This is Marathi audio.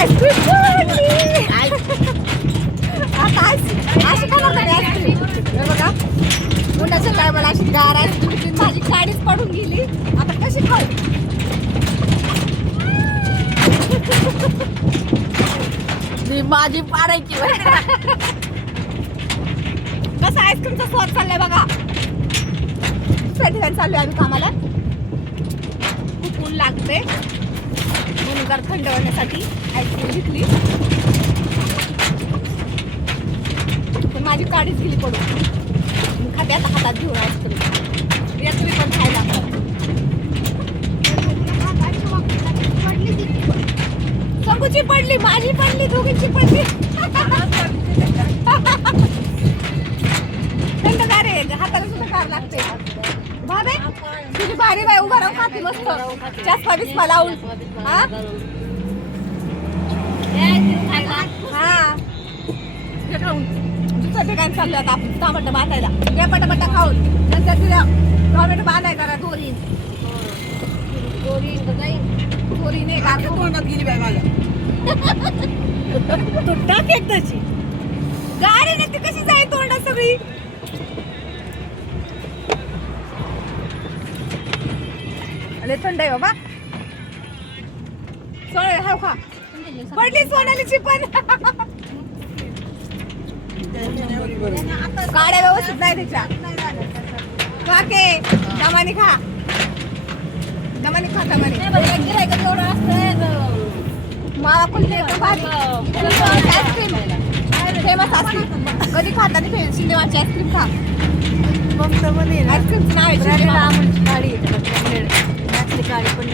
आईस्क्रीम पडली. आता अशी का लागली आईस्क्रीम? हे बघा उन्हाच्या टायमाला अशी गार आईस्क्रीम माझी गाडीच पडून गेली. आता कशी खाऊ? ती माझी पाडायची. कसं आईस्क्रीमचा स्वाद चाललाय बघा. दुसऱ्या ठिकाणी चाललोय आम्ही कामाला. खूप ऊन लागते म्हणून जर थंड होण्यासाठी आईस्क्रीम घेतली. पण माझी गाडीच गेली पडून. मी खाते आता हातात घेऊन आईस्क्रीम. या तुम्ही पण खायला. संगूची पडली, माझी पडली, दोघींची पडली. थंडगार आहे, हाताला सुद्धा गार लागते. भावे तुझी भारी बाई उभा राहून खाते मस्त चष्मा बिस्मा लावून. हा हा दुसऱ्या ठिकाणी चाललो आता आपण टमाटर बांधायला. या पटापटा खाऊन नंतर तुला टोमॅटो बांधायचा ना. दोरी दोरी नाही का तोंडात गेली बाई मला. तू टाक एक तशी गाडी नक्की कशी जाईल तोंडात सगळी. अरे थंड आहे बाबा. सोने हाव खा. पडली सोनालीची पण. गाड्या व्यवस्थित नाही त्याच्या. काके दमानी खा. दमानी खा दमानी. मावा पण आईस्क्रीम फेमस आईस्क्रीम कधी खाता नाही. शिंदेवाची आईस्क्रीम खा. आईस्क्रीमचं नाव आहे गाडी गाडी पण